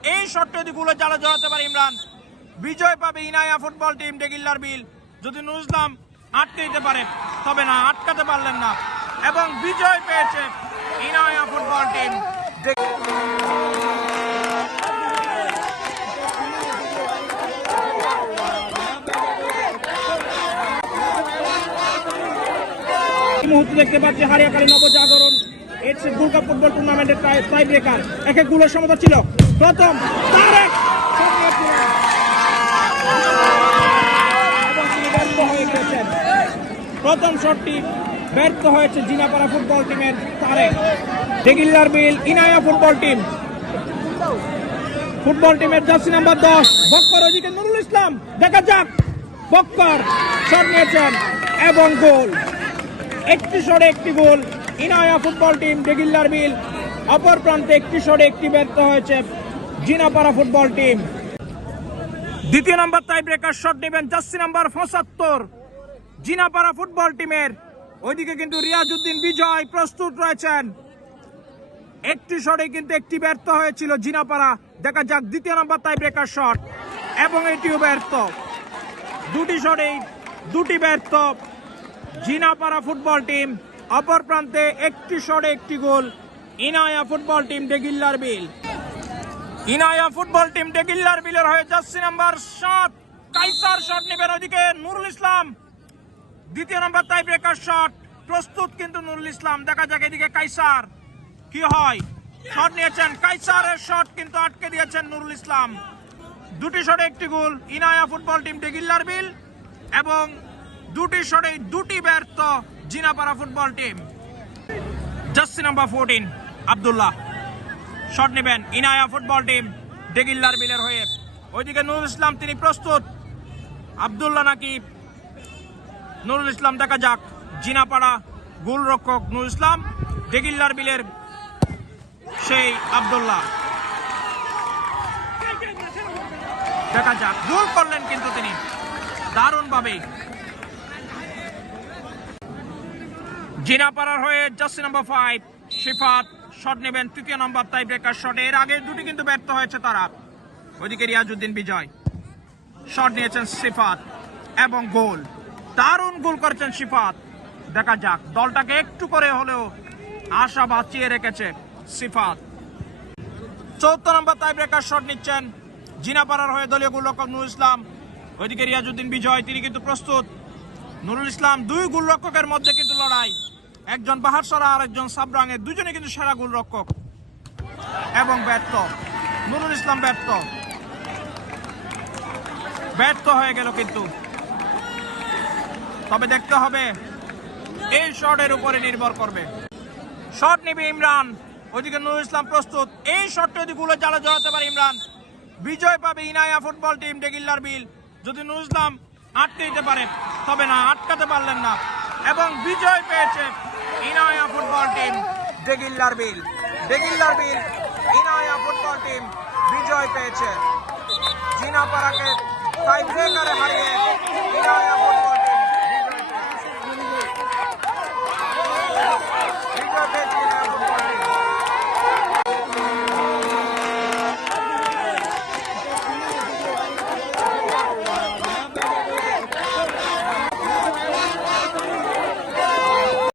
এই শটটা যদি গোলে জালে জড়াতে পারে ইমরান, বিজয় পাবে ইনায়া ফুটবল টিম ডেগিল্লার বিল। যদি নুরুল ইসলাম আটকে দিতে পারে, তবে না, আটকাতে পারলেন না এবং বিজয় পেয়েছে ইনায়া ফুটবল টিম। মুহূর্তে দেখতে পাচ্ছি হারিয়াকালী নবজাগরণ এফসি গোল্ড ফুটবল টুর্নামেন্টের টাই ব্রেকার। এক এক গোলের সমতা ছিল। প্রথম তারেক এবং তিনি ব্যর্থ হয়ে গেছেন। প্রথম শটটি ব্যর্থ হয়েছে জিনাপাড়া ফুটবল টিমের তারেক। ডেগিল্লার বিল ইনায়া ফুটবল টিমের জার্সি নাম্বার 10 বক্কর, ওদিকে নুরুল ইসলাম। দেখা যাক, বক্কর শট নিয়েছেন এবং গোল। একটি শটে একটি গোল ইনায়া ফুটবল টিম ডেগিল্লার বিল। অপর প্রান্তে একটি শটে একটি ব্যর্থ হয়েছে জিনাপাড়া ফুটবল টিম। দ্বিতীয় নম্বর টাই ব্রেকার শট নেবেন জার্সি নাম্বার 75 জিনাপাড়া ফুটবল টিমের। ওইদিকে কিন্তু রিয়াজউদ্দিন বিজয় প্রস্তুত রয়েছেন। একটি শটে কিন্তু একটি ব্যর্থ হয়েছিল জিনাপাড়া। দেখা যাক দ্বিতীয় নম্বর টাই ব্রেকার শট এবং এটিও ব্যর্থ। দুটি শটেই দুটি ব্যর্থ জিনাপাড়া ফুটবল টিম। অপর প্রান্তে একটি শটে একটি গোল ইনায়া ফুটবল টিম ডেগিল্লার বিল। ইনায়া ফুটবল টিম ডেগিল্লার বিলের হয়ে জার্সি নাম্বার 7 কাইসার শট নেবেন। ওইদিকে নুরুল ইসলাম। দ্বিতীয় নম্বর টাই ব্রেকার শট প্রস্তুত কিন্তু নুরুল ইসলাম। দেখা যাক এদিকে কাইসার কি হয়। শট নিয়েছেন, কাইসারের শট কিন্তু আটকে দিয়েছেন নুরুল ইসলাম। দুটি শটে একটি গোল ইনায়া ফুটবল টিম ডেগিল্লার বিল এবং দুটি শটে দুটি ব্যর্থ Jinapara football team. Jersey number 14 Abdullah shot নেবেন ইনায়া ফুটবল টিম ডেগিল্লার বিলের হয়ে। ওইদিকে নুরুল ইসলাম তিনি প্রস্তুত। আব্দুল্লাহ নাকি নুরুল ইসলাম, দেখা যাক। জিনাপাড়া গোলরক্ষক নুরুল ইসলাম, ডেগিল্লার বিলের সেই আব্দুল্লাহ। দেখা যাক, গোল করলেন কিন্তু তিনি দারুণ ভাবে। জিনাপাড়ার হয়ে জার্সি নাম্বার 5 শিফাত শট নেবেন তৃতীয় নম্বর টাই ব্রেকার শটে। এর আগে দুটি কিন্তু ব্যর্থ হয়েছে তারা। ওইদিকে রিয়াজউদ্দিন বিজয় শট নিয়েছেন শিফাত এবং গোল। দারুণ গোল করেছেন শিফাত। দেখা যাক, দলটাকে একটু করে হলেও আশা বাঁচিয়ে রেখেছে শিফাত। চৌদ্দ নম্বর টাই ব্রেকার শট নিচ্ছেন জিনাপাড়ার হয়ে দলীয় গোলরক্ষক নুরুল ইসলাম। ওইদিকে রিয়াজউদ্দিন বিজয় তিনি কিন্তু প্রস্তুত। নুরুল ইসলাম, দুই গোলরক্ষকের মধ্যে কিন্তু লড়াই। একজন বাহারসরা আর একজন সাবরাঙের, দুজনে কিন্তু সেরা গোলরক্ষক এবং ব্যর্থ। নুরুল ইসলাম ব্যর্থ হয়ে গেল কিন্তু। তবে দেখতে হবে, এই শটের উপরে নির্ভর করবে। শট নেবে ইমরান, ওইদিকে নুরুল ইসলাম প্রস্তুত। এই শটটা যদি গোলে জালে জড়াতে পারে ইমরান, বিজয় পাবে ইনায়া ফুটবল টিম ডেগিল্লার বিল। যদি নুরুল ইসলাম আটকে দিতে পারে, তবে না, আটকাতে পারলেন না এবং বিজয় পেয়েছে ইনায়া ফুটবল টিম ডেগিল্লার বিল। ইনায়া ফুটবল টিম বিজয় পেয়েছে। জিনাপাড়াকে টাই ব্রেকারে হারিয়ে ইনায়া